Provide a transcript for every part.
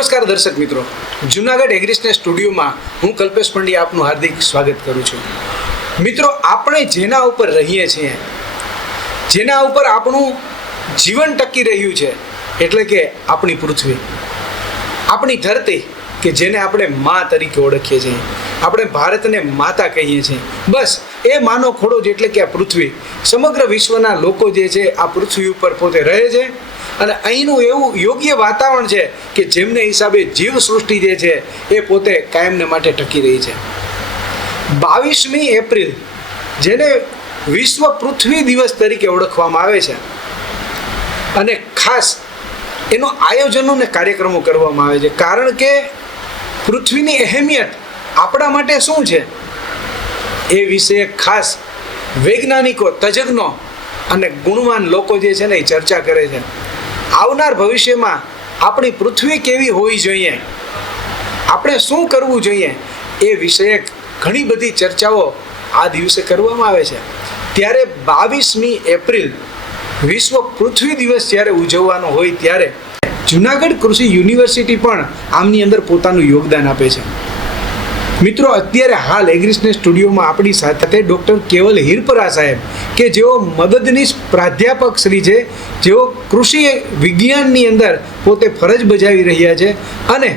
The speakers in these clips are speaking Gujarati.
નમસ્કાર દર્શક મિત્રો, જૂનાગઢ એગ્રીસ્ટેટ સ્ટુડિયોમાં હું કલ્પેશ પંડ્યા આપનું હાર્દિક સ્વાગત કરું છું. મિત્રો, આપણે જેના ઉપર રહીએ છીએ, જેના ઉપર આપણું જીવન ટકી રહ્યું છે, એટલે કે આપણી પૃથ્વી, આપણી ધરતી, કે જેને આપણે મા તરીકે ઓળખીએ છીએ, આપણે ભારતને માતા કહીએ છીએ. બસ એ માનો ખોડો જ એટલે કે આ પૃથ્વી, સમગ્ર વિશ્વના લોકો જે છે આ પૃથ્વી ઉપર પોતે રહે છે. અને અહીંનું એવું યોગ્ય વાતાવરણ છે કે જેમને હિસાબે જીવ સૃષ્ટિ જે છે એ પોતે કાયમને માટે ટકી રહી છે. 22મી એપ્રિલ, જેને વિશ્વ પૃથ્વી દિવસ તરીકે ઓળખવામાં આવે છે, અને ખાસ એનો આયોજનો ને કાર્યક્રમો કરવામાં આવે છે, કારણ કે પૃથ્વીની અહેમિયત આપણા માટે શું છે એ વિશે ખાસ વૈજ્ઞાનિકો, તજજ્ઞો અને ગુણવાન લોકો જે છે ને એ ચર્ચા કરે છે. આવનાર ભવિષ્યમાં આપણી પૃથ્વી કેવી હોવી જોઈએ, આપણે શું કરવું જોઈએ, એ વિષયે ઘણી બધી ચર્ચાઓ આ દિવસે કરવામાં આવે છે. ત્યારે 22મી એપ્રિલ વિશ્વ પૃથ્વી દિવસ જ્યારે ઉજવવાનો હોય ત્યારે જૂનાગઢ કૃષિ યુનિવર્સિટી પણ આમની અંદર પોતાનું યોગદાન આપે છે. મિત્રો, અત્યારે હાલ એગ્રીસ્ટેટ સ્ટુડિયોમાં આપણી સાથે ડૉક્ટર કેવલ હિરપરા સાહેબ, કે જેઓ મદદનીશ પ્રાધ્યાપક શ્રી છે, જેઓ કૃષિ વિજ્ઞાનની અંદર પોતે ફરજ બજાવી રહ્યા છે, અને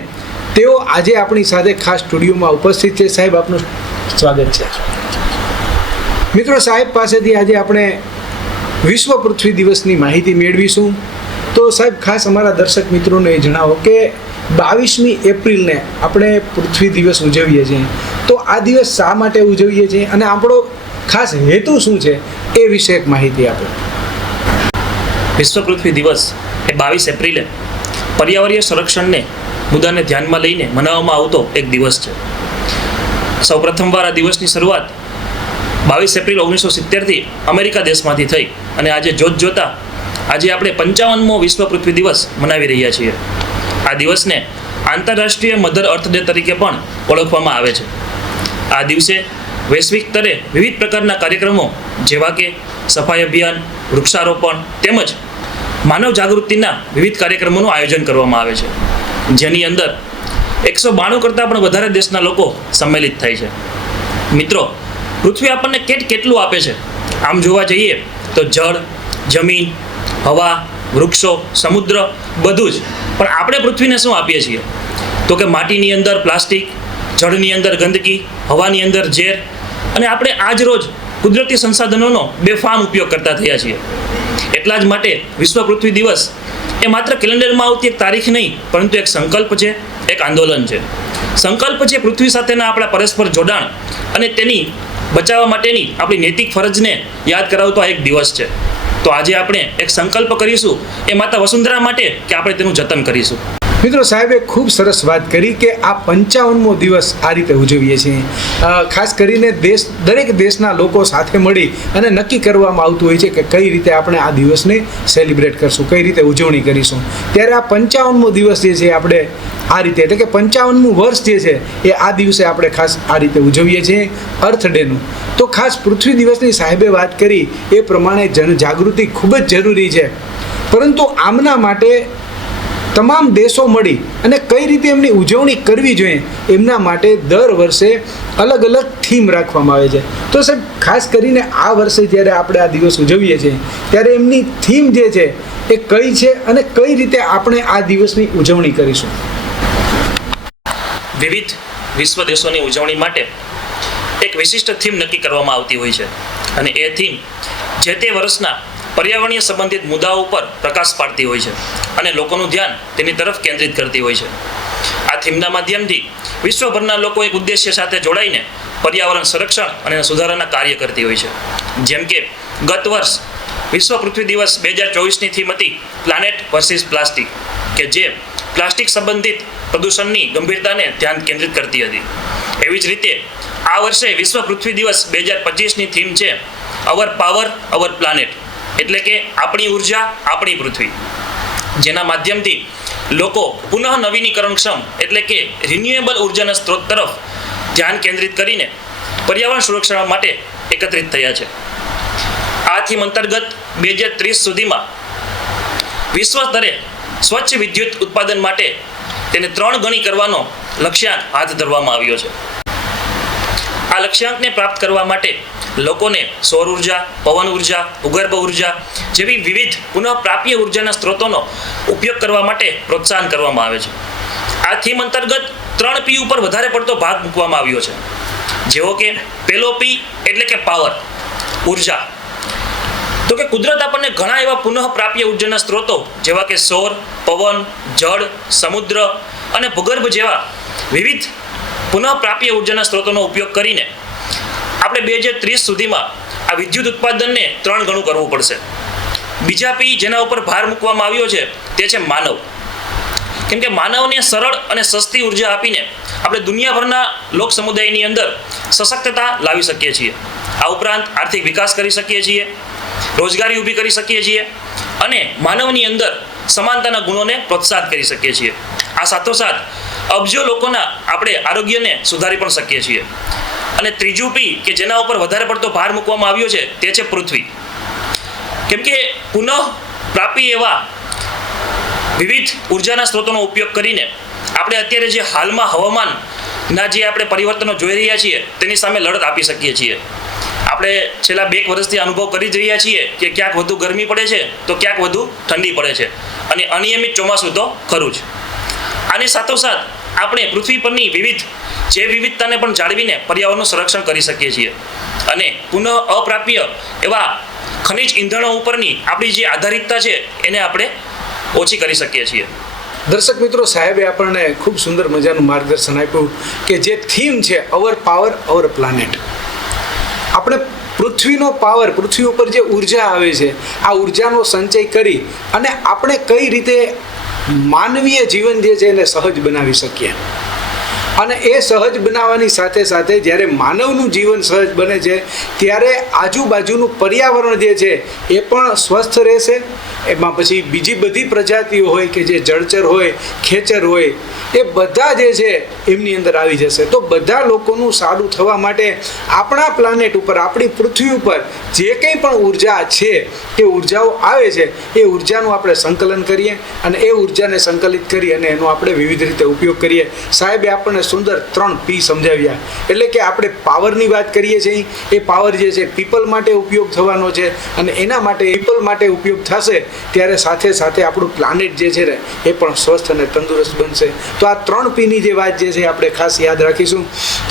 તેઓ આજે આપણી સાથે ખાસ સ્ટુડિયોમાં ઉપસ્થિત છે. સાહેબ, આપનું સ્વાગત છે. મિત્રો, સાહેબ પાસેથી આજે આપણે વિશ્વ પૃથ્વી દિવસની માહિતી મેળવીશું. તો સાહેબ, ખાસ અમારા દર્શક મિત્રોને એ જણાવો કે 22મી એપ્રિલને આપણે પૃથ્વી દિવસ ઉજવીએ છીએ, તો આ દિવસ શા માટે ઉજવીએ છીએ અને આપણો ખાસ હેતુ શું છે એ વિશે એક માહિતી આપો. વિશ્વ પૃથ્વી દિવસ એ 22 એપ્રિલે પર્યાવરણીય સંરક્ષણને મુદ્દાને ધ્યાનમાં લઈને મનાવવામાં આવતો એક દિવસ છે. સૌ પ્રથમવાર આ દિવસની શરૂઆત 22 એપ્રિલ 1970થી અમેરિકા દેશમાંથી થઈ, અને આજે જોતા આજે આપણે 55મો વિશ્વ પૃથ્વી દિવસ મનાવી રહ્યા છીએ. આ દિવસને આંતરરાષ્ટ્રીય મધર અર્થ ડે તરીકે પણ ઓળખવામાં આવે છે. આ દિવસે વૈશ્વિક સ્તરે વિવિધ પ્રકારના કાર્યક્રમો જેવા કે સફાઈ અભિયાન, વૃક્ષારોપણ તેમજ માનવ જાગૃતિના વિવિધ કાર્યક્રમોનું આયોજન કરવામાં આવે છે, જેની અંદર 192 કરતાં પણ વધારે દેશના લોકો સંમેલિત થાય છે. મિત્રો, પૃથ્વી આપણને કેટલું આપે છે? આમ જોવા જઈએ તો જળ, જમીન, હવા, વૃક્ષો, સમુદ્ર, બધું જ. પણ આપણે પૃથ્વીને શું આપીએ છીએ? તો કે માટીની અંદર પ્લાસ્ટિક, જળની અંદર ગંદકી, હવાની અંદર ઝેર, અને આપણે આજ રોજ કુદરતી સંસાધનોનો બેફામ ઉપયોગ કરતા થયા છીએ. એટલા જ માટે વિશ્વ પૃથ્વી દિવસ એ માત્ર કેલેન્ડરમાં આવતી એક તારીખ નહીં, પરંતુ એક સંકલ્પ છે, એક આંદોલન છે. સંકલ્પ છે પૃથ્વી સાથેના આપણા પરસ્પર જોડાણ અને તેની બચાવવા માટેની આપણી નૈતિક ફરજને યાદ કરાવતો આ એક દિવસ છે. તો આજે આપણે એક સંકલ્પ કરીશું, એ માતા વસુંધરા માટે, કે આપણે તેનું જતન કરીશું. મિત્રો, સાહેબે ખૂબ સરસ વાત કરી કે આ 55મો દિવસ આ રીતે ઉજવીએ છીએ. ખાસ કરીને દરેક દેશના લોકો સાથે મળી અને નક્કી કરવામાં આવતું હોય છે કે કઈ રીતે આપણે આ દિવસને સેલિબ્રેટ કરશું, કઈ રીતે ઉજવણી કરીશું. ત્યારે આ 55મો દિવસ જે છે આપણે આ રીતે, એટલે કે 55મું વર્ષ જે છે એ આ દિવસે આપણે ખાસ આ રીતે ઉજવીએ છીએ, અર્થ ડેનું. તો ખાસ પૃથ્વી દિવસની સાહેબે વાત કરી એ પ્રમાણે જનજાગૃતિ ખૂબ જ જરૂરી છે, પરંતુ આમના માટે તમામ દેશો મળી અને કઈ રીતે એમની ઉજવણી કરવી જોઈએ એમના માટે દર વર્ષે અલગ અલગ થીમ રાખવામાં આવે છે. તો સાહેબ, ખાસ કરીને આ વર્ષે જ્યારે આપણે આ દિવસ ઉજવીએ છીએ ત્યારે એમની થીમ જે છે એ કઈ છે અને કઈ રીતે આપણે આ દિવસની ઉજવણી કરીશું? વિવિધ વિશ્વ દેશોની ઉજવણી માટે એક વિશિષ્ટ થીમ નક્કી કરવામાં આવતી હોય છે, અને એ થીમ જે તે વર્ષના પર્યાવરણીય સંબંધિત મુદ્દાઓ ઉપર પ્રકાશ પાડતી હોય છે અને લોકોનું ધ્યાન તેની તરફ કેન્દ્રિત કરતી હોય છે. આ થીમના માધ્યમથી વિશ્વભરના લોકો એક ઉદ્દેશ્ય સાથે જોડાઈને પર્યાવરણ સંરક્ષણ અને સુધારાના કાર્ય કરતી હોય છે. જેમ કે ગત વર્ષ વિશ્વ પૃથ્વી દિવસ 2024ની થીમ હતી પ્લાનેટ વર્સિસ પ્લાસ્ટિક, કે જે પ્લાસ્ટિક સંબંધિત પ્રદૂષણની ગંભીરતાને ધ્યાન કેન્દ્રિત કરતી હતી. એવી જ રીતે આ વર્ષે વિશ્વ પૃથ્વી દિવસ 2025ની થીમ છે અવર પાવર અવર પ્લાનેટ, એટલે કે આપણી ઉર્જા આપણી પૃથ્વી, જેના માધ્યમથી લોકો પુનઃ નવીનીકરણક્ષમ એટલે કે રિન્યુએબલ ઉર્જાના સ્ત્રોત તરફ ધ્યાન કેન્દ્રિત કરીને પર્યાવરણ સુરક્ષા માટે એકત્રિત થયા છે. આ થીમ અંતર્ગત 2030 સુધીમાં વિશ્વ સ્તરે સ્વચ્છ વિદ્યુત ઉત્પાદન માટે તેને 3 ગણી કરવાનો લક્ષ્યાંક હાથ ધરવામાં આવ્યો છે. આ લક્ષ્યાંકને પ્રાપ્ત કરવા માટે લોકોને સૌર ઉર્જા, પવન ઉર્જા, ભૂગર્ભ ઉર્જા જેવી વિવિધ પુનઃપ્રાપ્ય ઉર્જાના સ્ત્રોતોનો ઉપયોગ કરવા માટે પ્રોત્સાહન કરવામાં આવે છે. આ થીમ અંતર્ગત 3 P ઉપર વધારે પડતો ભાગ મૂકવામાં આવ્યો છે, જેવો કે પહેલો P એટલે કે પાવર, ઉર્જા. તો કે કુદરત આપણને ઘણા એવા પુનઃપ્રાપ્ય ઉર્જાના સ્ત્રોતો જેવા કે સૌર, પવન, જળ, સમુદ્ર અને ભૂગર્ભ જેવા વિવિધ પુનઃપ્રાપ્ય ઉર્જાના સ્ત્રોતોનો ઉપયોગ કરીને આપણે 2030 સુધીમાં આ વિદ્યુત ઉત્પાદનને 3 ગણું કરવું પડશે. બીજા P જેના ઉપર ભાર મૂકવામાં આવ્યો છે તે છે માનવ. કેમ કે માનવને સરળ અને સસ્તી ઉર્જા આપીને આપણે દુનિયાભરના લોક સમુદાયની અંદર સશક્તતા લાવી શકીએ છીએ. આ ઉપરાંત આર્થિક વિકાસ કરી શકીએ છીએ, રોજગારી ઊભી કરી શકીએ છીએ અને માનવની અંદર સમાનતાના ગુણોને પ્રોત્સાહિત કરી શકીએ છીએ. આ સાથોસાથ અબજો લોકોના આપણે આરોગ્યને સુધારી પણ શકીએ છીએ. અને ત્રીજું P કે જેના ઉપર વધારે પડતો ભાર મૂકવામાં આવ્યો છે તે છે પૃથ્વી. કેમ કે પુનઃ પ્રાપ્ય એવા વિવિધ ઉર્જાના સ્ત્રોતોનો ઉપયોગ કરીને આપણે અત્યારે જે હાલમાં હવામાનના જે આપણે પરિવર્તનો જોઈ રહ્યા છીએ તેની સામે લડત આપી શકીએ છીએ. આપણે છેલ્લા 2 વર્ષથી અનુભવ કરી જ રહ્યા છીએ કે ક્યાંક વધુ ગરમી પડે છે તો ક્યાંક વધુ ઠંડી પડે છે અને અનિયમિત ચોમાસું તો ખરું જ. આની સાથોસાથ આપણે પૃથ્વી પરની વિવિધતાને પણ જાળવીને પર્યાવરણનું સંરક્ષણ કરી શકીએ છીએ અને પુનઃ અપ્રાપ્ય એવા ખનિજ ઈંધણો ઉપરની આપણી જે આધારિતતા છે એને આપણે ઓછી કરી શકીએ છીએ. દર્શક મિત્રો, સાહેબે આપણને ખૂબ સુંદર મજાનું માર્ગદર્શન આપ્યું કે જે થીમ છે અવર પાવર અવર પ્લાનેટ. આપણે પૃથ્વીનો પાવર, પૃથ્વી ઉપર જે ઉર્જા આવે છે આ ઉર્જાનો સંચય કરી અને આપણે કઈ રીતે માનવીય જીવન જે છે એને સહજ બનાવી શકીએ. અને એ સહજ બનાવવાની સાથે સાથે જ્યારે માનવનું જીવન સહજ બને છે ત્યારે આજુબાજુનું પર્યાવરણ જે છે એ પણ સ્વસ્થ રહેશે. એમાં પછી બીજી બધી પ્રજાતિઓ હોય કે જે જળચર હોય, ખેચર હોય, એ બધા જે છે એમની અંદર આવી જશે. તો બધા લોકોનું સારું થવા માટે આપણા પ્લાનેટ ઉપર, આપણી પૃથ્વી ઉપર જે કંઈ પણ ઉર્જા છે એ ઉર્જાઓ આવે છે એ ઉર્જાનું આપણે સંકલન કરીએ અને એ ઉર્જાને સંકલિત કરી અને એનો આપણે વિવિધ રીતે ઉપયોગ કરીએ. સાહેબે આપણને સુંદર 3 P સમજાવ્યા. એટલે કે આપણે પાવરની વાત કરીએ છીએ, એ પાવર જે છે પીપલ માટે ઉપયોગ થવાનો છે અને એના માટે પીપલ માટે ઉપયોગ થશે ત્યારે સાથે સાથે આપણું પ્લાનેટ જે છે ને એ પણ સ્વસ્થ અને તંદુરસ્ત બનશે. તો આ 3 P ની જે વાત જે છે આપણે ખાસ યાદ રાખીશું.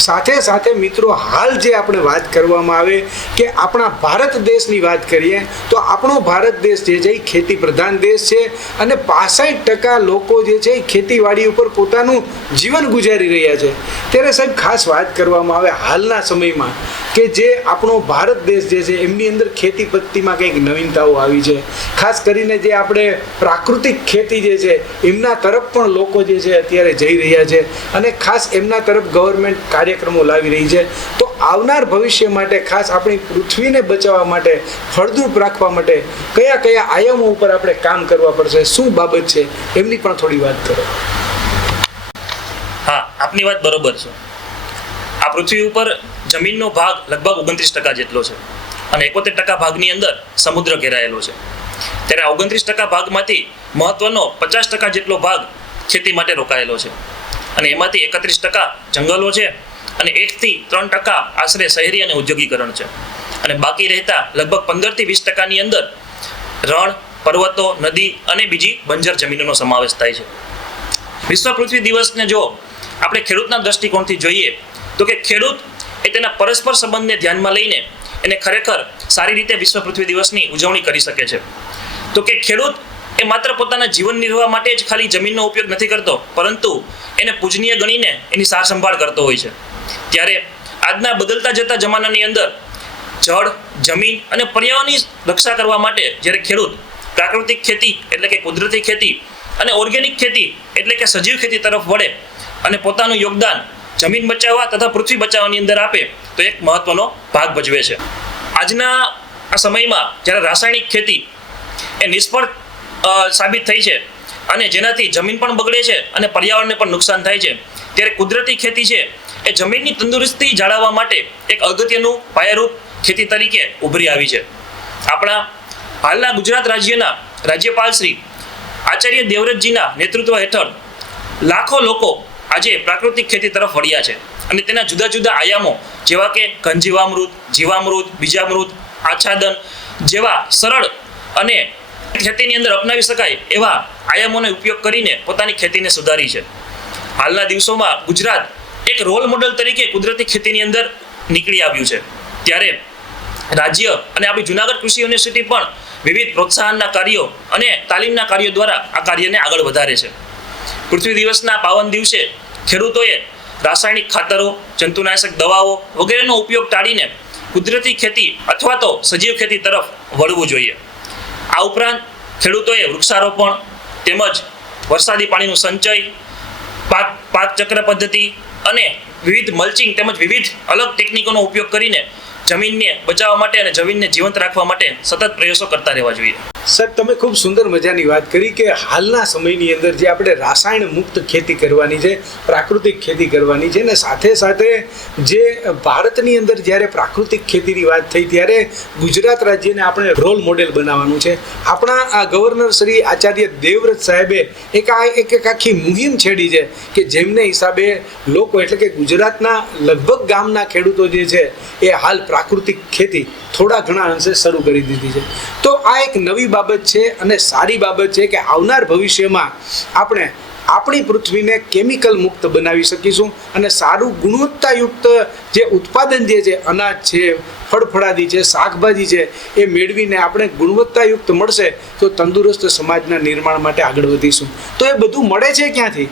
સાથે સાથે મિત્રો, હાલ જે આપણે વાત કરવામાં આવે કે આપણા ભારત દેશની વાત કરીએ તો આપણો ભારત દેશ જે છે એ ખેતી પ્રધાન દેશ છે અને 65% લોકો જે છે એ ખેતીવાડી ઉપર પોતાનું જીવન ગુજારી રહ્યા છે. ત્યારે સાહેબ ખાસ વાત કરવામાં આવે હાલના સમયમાં કે જે આપણો ભારત દેશ જે છે એમની અંદર ખેતી પદ્ધતિમાં કંઈક નવીનતાઓ આવી છે. ખાસ કરીને જે આપણે પ્રાકૃતિક ખેતી જે છે એમના તરફ પણ લોકો જે છે અત્યારે જઈ રહ્યા છે અને ખાસ એમના તરફ ગવર્મેન્ટ કાર્યક્રમો લાવી રહી છે. તો આવનાર ભવિષ્ય માટે ખાસ આપણી પૃથ્વીને બચાવવા માટે, ફળદ્રુપ રાખવા માટે કયા કયા આયામો ઉપર આપણે કામ કરવા પડશે, શું બાબત છે એમની પણ થોડી વાત કરો. હા, આપની વાત બરોબર છે. આ પૃથ્વી ઉપર જમીનનો ભાગ લગભગ 29% જેટલો છે અને 71% ભાગની અંદર સમુદ્ર ઘેરાયેલો છે. ત્યારે 29% ભાગમાંથી મહત્વનો 50% જેટલો ભાગ ખેતી માટે રોકાયેલો છે અને એમાંથી 31% જંગલો છે અને 1 થી 3% આશરે શહેરી અને ઔદ્યોગિકરણ છે અને બાકી રહેતા લગભગ 15 થી 20%ની અંદર રણ, પર્વતો, નદી અને બીજી બંજર જમીનોનો સમાવેશ થાય છે. વિશ્વ પૃથ્વી દિવસને જો આપણે ખેડૂતના દ્રષ્ટિકોણથી જોઈએ તો કે ખેડૂત એ તેના પરસ્પર સંબંધને ધ્યાનમાં લઈને એને ખરેખર સારી રીતે વિશ્વ પૃથ્વી દિવસની ઉજવણી કરી શકે છે. તો કે ખેડૂત એ માત્ર પોતાના જીવન નિર્વાહ માટે જ ખાલી જમીનનો ઉપયોગ નથી કરતો, પરંતુ એને પૂજનીય ગણીને એની સાર સંભાળ કરતો હોય છે. ત્યારે આજના બદલતા જતા જમાનાની અંદર જળ, જમીન અને પર્યાવરણની રક્ષા કરવા માટે જ્યારે ખેડૂત પ્રાકૃતિક ખેતી એટલે કે કુદરતી ખેતી અને ઓર્ગેનિક ખેતી એટલે કે સજીવ ખેતી તરફ વળે અને પોતાનું યોગદાન જમીન બચાવવા તથા પૃથ્વી બચાવવાની અંદર આપે તો એક મહત્વનો ભાગ ભજવે છે. આજના આ સમયમાં જ્યારે રાસાયણિક ખેતી એ નિષ્ફળ સાબિત થઈ છે અને જેનાથી જમીન પણ બગડે છે અને પર્યાવરણને પણ નુકસાન થાય છે, ત્યારે કુદરતી ખેતી છે એ જમીનની તંદુરસ્તી જાળવવા માટે એક અગત્યનું પાયારૂપ ખેતી તરીકે ઉભરી આવી છે. આપણા હાલના ગુજરાત રાજ્યના રાજ્યપાલ શ્રી આચાર્ય દેવવ્રતજીના નેતૃત્વ હેઠળ લાખો લોકો આજે પ્રાકૃતિક ખેતી તરફ વળ્યા છે અને તેના જુદા જુદા આયામો જેવા કે ઘનજીવામૃત, જીવામૃત, બીજામૃત, આચ્છાદન જેવા સરળ અને ખેતીની અંદર અપનાવી શકાય એવા આયામોનો ઉપયોગ કરીને પોતાની ખેતીને સુધારી છે. હાલના દિવસોમાં ગુજરાત એક રોલ મોડલ તરીકે કુદરતી ખેતીની અંદર નીકળી આવ્યું છે. ત્યારે રાજ્ય અને આપણી જુનાગઢ કૃષિ યુનિવર્સિટી પણ વિવિધ પ્રોત્સાહનના કાર્યો અને તાલીમના કાર્યો દ્વારા આ કાર્યને આગળ વધારે છે. પૃથ્વી દિવસના પાવન દિવસે ખેડૂતોએ રાસાયણિક ખાતરો, જંતુનાશક દવાઓ વગેરેનો ઉપયોગ ટાળીને કુદરતી ખેતી અથવા તો સજીવ ખેતી તરફ વળવું જોઈએ. આ ઉપરાંત ખેડૂતોએ વૃક્ષારોપણ તેમજ વરસાદી પાણીનું સંચય, પાક ચક્ર પદ્ધતિ અને વિવિધ મલ્ચિંગ તેમજ વિવિધ અલગ ટેકનિકોનો ઉપયોગ કરીને જમીનને બચાવવા માટે અને જમીનને જીવંત રાખવા માટે સતત પ્રયાસો કરતા રહેવા જોઈએ. સાહેબ, તમે ખૂબ સુંદર મજાની વાત કરી કે હાલના સમયની અંદર જે આપણે રાસાયણ મુક્ત ખેતી કરવાની છે, પ્રાકૃતિક ખેતી કરવાની છે, ને સાથે સાથે જે ભારતની અંદર જ્યારે પ્રાકૃતિક ખેતીની વાત થઈ ત્યારે ગુજરાત રાજ્યને આપણે રોલ મોડેલ બનાવવાનું છે. આપણા આ ગવર્નર શ્રી આચાર્ય દેવવ્રત સાહેબે એક આખી મુહિમ છેડી છે કે જેમને હિસાબે લોકો એટલે કે ગુજરાતના લગભગ ગામના ખેડૂતો જે છે એ હાલ પ્રાકૃતિક ખેતી થોડા ઘણા અંશે શરૂ કરી દીધી છે. તો આ એક નવી બાબત છે અને સારી બાબત છે કે આવનાર ભવિષ્યમાં આપણે આપણી પૃથ્વીને કેમિકલ મુક્ત બનાવી શકીશું અને સારું ગુણવત્તાયુક્ત જે ઉત્પાદન જે છે, અનાજ છે, ફળફળાદી છે, શાકભાજી છે, એ મેળવીને આપણે ગુણવત્તાયુક્ત મળશે તો તંદુરસ્ત સમાજના નિર્માણ માટે આગળ વધીશું. તો એ બધું મળે છે ક્યાંથી?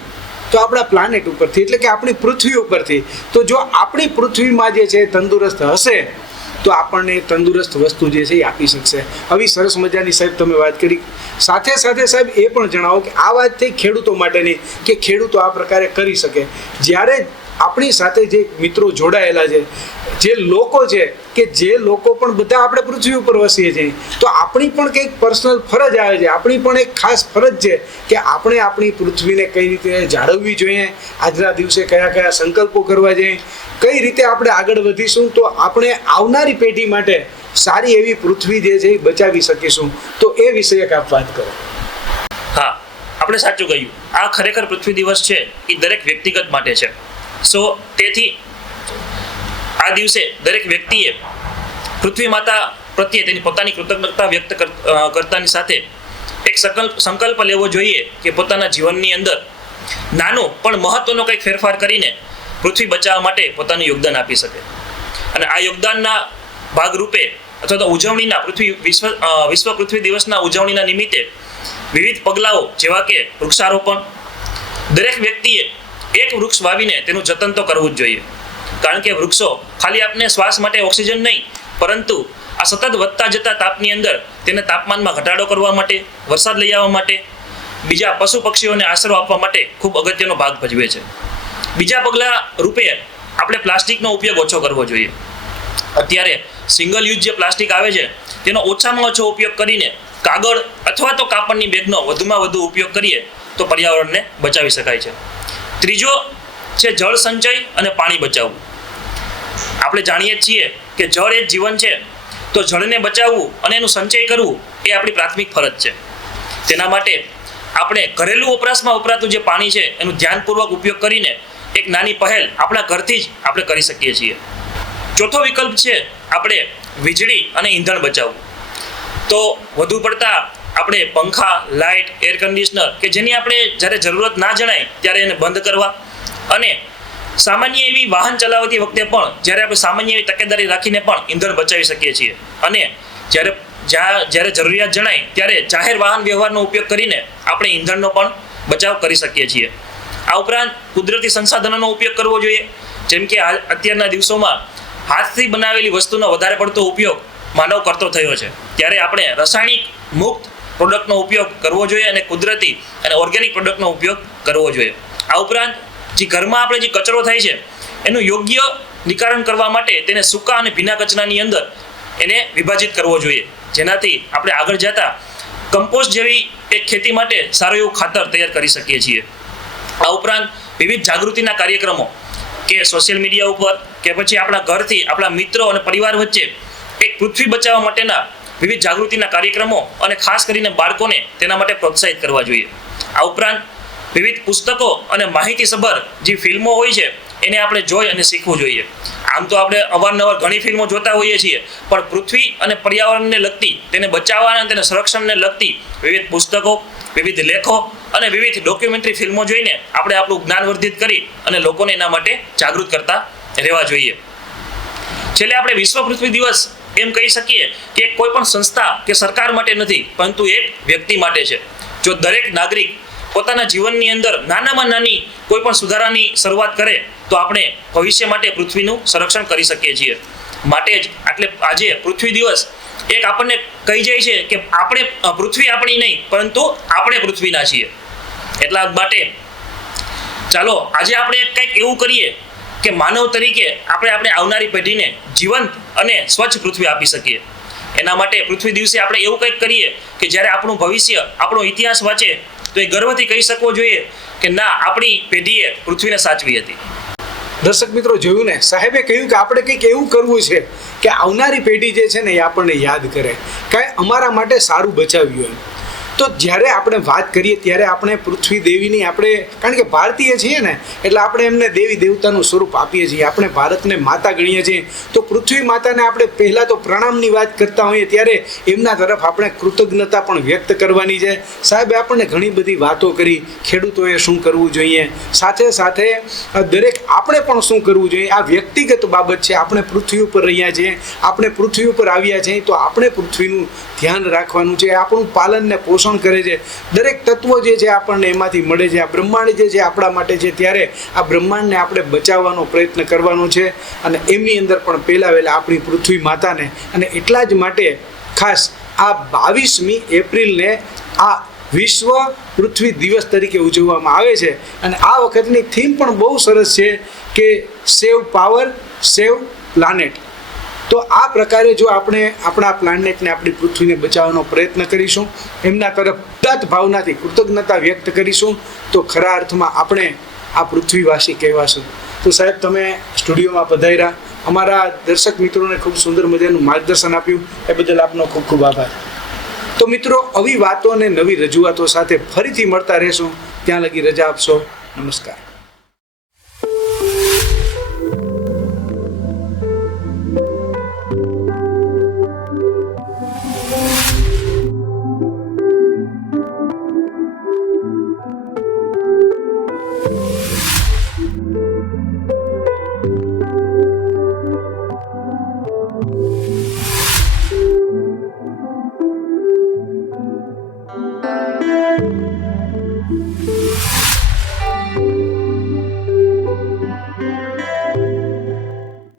તો આપણા પ્લાનેટ ઉપરથી, એટલે કે આપણી પૃથ્વી ઉપરથી. તો જો આપણી પૃથ્વીમાં જે છે તંદુરસ્ત હશે તો આપણને તંદુરસ્ત વસ્તુ જે છે એ આપી શકશે. આવી સરસ મજાની સાહેબ તમે વાત કરી. સાથે સાથે સાહેબ એ પણ જણાવો કે આ વાત થઈ ખેડૂતો માટેની કે ખેડૂતો આ પ્રકારે કરી શકે. જ્યારે આપણી સાથે જે મિત્રો જોડાયેલા છે, જે લોકો છે, કે જે લોકો પણ બધા આપણે પૃથ્વી ઉપર વસીએ છીએ, તો આપણી પણ કંઈક પર્સનલ ફરજ આવે છે, આપણી પણ એક ખાસ ફરજ છે કે આપણે આપણી પૃથ્વીને કઈ રીતે જાળવવી જોઈએ, આજના દિવસે કયા કયા સંકલ્પો કરવા જોઈએ, કઈ રીતે આપણે આગળ વધીશું તો આપણે આવનારી પેઢી માટે સારી એવી પૃથ્વી જે છે એ બચાવી શકીશું. તો એ વિશે એક આપ વાત કરો. હા, આપણે સાચું કહ્યું. આ ખરેખર પૃથ્વી દિવસ છે એ દરેક વ્યક્તિગત માટે છે. તેથી આ દિવસે દરેક વ્યક્તિએ પૃથ્વી માતા પ્રત્યે તેની પોતાની કૃતજ્ઞતા વ્યક્ત કરતાની સાથે એક સંકલ્પ લેવો જોઈએ કે પોતાના જીવનની અંદર નાનો પણ મહત્વનો કંઈક ફેરફાર કરીને પૃથ્વી બચાવવા માટે પોતાનું યોગદાન આપી શકે. અને આ યોગદાનના ભાગરૂપે અથવા તો ઉજવણીના વિશ્વ પૃથ્વી દિવસના ઉજવણીના નિમિત્તે વિવિધ પગલાઓ જેવા કે વૃક્ષારોપણ. દરેક વ્યક્તિએ એક વૃક્ષ વાવીને તેનું જતન તો કરવું જ જોઈએ. કારણ કે વૃક્ષો ખાલી આપને શ્વાસ માટે ઓક્સિજન નહીં, પરંતુ આ સતત વધતા જતા તાપની અંદર તેને તાપમાનમાં ઘટાડો કરવા માટે, વરસાદ લઈ આવવા માટે, બીજા પશુ પક્ષીઓને આશરો આપવા માટે ખૂબ અગત્યનો ભાગ ભજવે છે. બીજા પગલા રૂપે આપણે પ્લાસ્ટિકનો ઉપયોગ ઓછો કરવો જોઈએ. અત્યારે સિંગલ યુઝ જે પ્લાસ્ટિક આવે છે તેનો ઓછામાં ઓછો ઉપયોગ કરીને કાગળ અથવા તો કાપડની બેગનો વધુમાં વધુ ઉપયોગ કરીએ તો પર્યાવરણને બચાવી શકાય છે. ત્રીજો છે જળ સંચય અને પાણી બચાવવું. આપણે જાણીએ છીએ કે જળ એ જીવન છે, તો જળને બચાવવું અને એનું સંચય કરવું એ આપણી પ્રાથમિક ફરજ છે. તેના માટે આપણે ઘરેલું વપરાશમાં વપરાતું જે પાણી છે એનું ધ્યાનપૂર્વક ઉપયોગ કરીને એક નાની પહેલ આપણા ઘરથી જ આપણે કરી શકીએ છીએ. ચોથો વિકલ્પ છે આપણે વીજળી અને ઈંધણ બચાવવું. તો વધુ પડતા આપણે પંખા, લાઇટ, એર કન્ડિશનર કે જેની આપણે જ્યારે જરૂરત ના જણાય ત્યારે એને બંધ કરવા અને સામાન્ય એવી વાહન ચલાવતી વખતે પણ જ્યારે આપણે સામાન્ય એવી તકેદારી રાખીને પણ ઈંધણ બચાવી શકીએ છીએ. અને જ્યારે જરૂરિયાત જણાય ત્યારે જાહેર વાહન વ્યવહારનો ઉપયોગ કરીને આપણે ઈંધણનો પણ બચાવ કરી શકીએ છીએ. આ ઉપરાંત કુદરતી સંસાધનોનો ઉપયોગ કરવો જોઈએ. જેમ કે અત્યારના દિવસોમાં હાથથી બનાવેલી વસ્તુનો વધારે પડતો ઉપયોગ માનવ કરતો થયો છે, ત્યારે આપણે રાસાયણિક મુક્ત પ્રોડક્ટનો ઉપયોગ કરવો જોઈએ અને કુદરતી અને ઓર્ગેનિક પ્રોડક્ટનો ઉપયોગ કરવો જોઈએ. આ ઉપરાંત જે ઘરમાં આપણે જે કચરો થાય છે એનું યોગ્ય નિકારણ કરવા માટે તેને સૂકા અને ભીના કચરાની અંદર એને વિભાજિત કરવો જોઈએ, જેનાથી આપણે આગળ જતા કમ્પોસ્ટ જેવી એક ખેતી માટે સારું એવું ખાતર તૈયાર કરી શકીએ છીએ. આ ઉપરાંત વિવિધ જાગૃતિના કાર્યક્રમો કે સોશિયલ મીડિયા ઉપર કે પછી આપણા ઘરથી આપણા મિત્રો અને પરિવાર વચ્ચે એક પૃથ્વી બચાવવા માટેના વિવિધ જાગૃતિના કાર્યક્રમો અને ખાસ કરીને બાળકોને તેના માટે પ્રોત્સાહિત કરવા જોઈએ. આ ઉપરાંત વિવિધ પુસ્તકો અને માહિતીસભર જે ફિલ્મો હોય છે એને આપણે જોઈ અને શીખવું જોઈએ. આમ તો આપણે અવારનવાર ઘણી ફિલ્મો જોતા હોઈએ છીએ, પણ પૃથ્વી અને પર્યાવરણને લગતી, તેને બચાવવા અને તેના સંરક્ષણને લગતી વિવિધ પુસ્તકો, વિવિધ લેખો અને વિવિધ ડોક્યુમેન્ટરી ફિલ્મો જોઈને આપણે આપણું જ્ઞાન વર્ધિત કરી અને લોકોને એના માટે જાગૃત કરતા રહેવા જોઈએ. છેલ્લે આપણે વિશ્વ પૃથ્વી દિવસ એમ કહી શકીએ કે કોઈ પણ સંસ્થા કે સરકાર માટે નથી, પરંતુ એક વ્યક્તિ માટે છે. જો દરેક નાગરિક પોતાના જીવનની અંદર નાનામાં નાની કોઈ પણ સુધારાની શરૂઆત કરે તો આપણે ભવિષ્ય માટે પૃથ્વીનું સંરક્ષણ કરી શકીએ છીએ. માટે જ આજે પૃથ્વી દિવસ એક આપણને કહી જાય છે કે આપણે પૃથ્વી આપણી નહીં, પરંતુ આપણે પૃથ્વીના છીએ. એટલા માટે ચાલો આજે આપણે કંઈક એવું કરીએ કે માનવ તરીકે આપણે આવનારી પેઢીને જીવંત અને સ્વચ્છ પૃથ્વી આપી શકીએ. એના માટે પૃથ્વી દિવસે આપણે એવું કંઈક કરીએ કે જ્યારે આપણું ભવિષ્ય, આપણો ઇતિહાસ વાંચે તો એ ગર્વથી કહી શકવો જોઈએ કે ના, આપણી પેઢીએ પૃથ્વીને સાચવી હતી. દર્શક મિત્રો, જોયું ને, સાહેબે કહ્યું કે આપણે કંઈક એવું કરવું છે કે આવનારી પેઢી જે છે ને એ આપણને યાદ કરે, કાંઈ અમારા માટે સારું બચાવ્યું એમ. તો જ્યારે આપણે વાત કરીએ ત્યારે આપણે પૃથ્વી દેવીની, આપણે કારણ કે ભારતીય છીએ ને એટલે આપણે એમને દેવી દેવતાનું સ્વરૂપ આપીએ છીએ. આપણે ભારતને માતા ગણીએ છીએ, તો પૃથ્વી માતાને આપણે પહેલાં તો પ્રણામની વાત કરતા હોઈએ ત્યારે એમના તરફ આપણે કૃતજ્ઞતા પણ વ્યક્ત કરવાની છે. સાહેબે આપણને ઘણી બધી વાતો કરી, ખેડૂતોએ શું કરવું જોઈએ, સાથે સાથે દરેક આપણે પણ શું કરવું જોઈએ. આ વ્યક્તિગત બાબત છે. આપણે પૃથ્વી ઉપર રહ્યા છીએ, આપણે પૃથ્વી ઉપર આવ્યા છીએ, તો આપણે પૃથ્વીનું ધ્યાન રાખવાનું છે. આપણું પાલન ને પોષણ કરે છે. દરેક તત્વો જે છે આપણને એમાંથી મળે છે. આ બ્રહ્માંડ જે છે આપણા માટે છે, ત્યારે આ બ્રહ્માંડને આપણે બચાવવાનો પ્રયત્ન કરવાનો છે. અને એમની અંદર પણ પહેલાં વહેલા આપણી પૃથ્વી માતાને, અને એટલા જ માટે ખાસ આ 22મી એપ્રિલને આ વિશ્વ પૃથ્વી દિવસ તરીકે ઉજવવામાં આવે છે. અને આ વખતની થીમ પણ બહુ સરસ છે કે સેવ પાવર, સેવ પ્લાનેટ. તો આ પ્રકારે જો આપણે આપણા પ્લાનેટને, આપણી પૃથ્વીને બચાવવાનો પ્રયત્ન કરીશું, એમના તરફ ઉદાત્ત ભાવનાથી કૃતજ્ઞતા વ્યક્ત કરીશું, તો ખરા અર્થમાં આપણે આ પૃથ્વીવાસી કહેવાશું. તો સાહેબ, તમે સ્ટુડિયોમાં પધાર્યા, અમારા દર્શક મિત્રોને ખૂબ સુંદર મજાનું માર્ગદર્શન આપ્યું, એ બદલ આપનો ખૂબ ખૂબ આભાર. તો મિત્રો, આવી વાતો અને નવી રજૂઆતો સાથે ફરીથી મળતા રહેશું. ત્યાં લગી રજા આપશો. નમસ્કાર.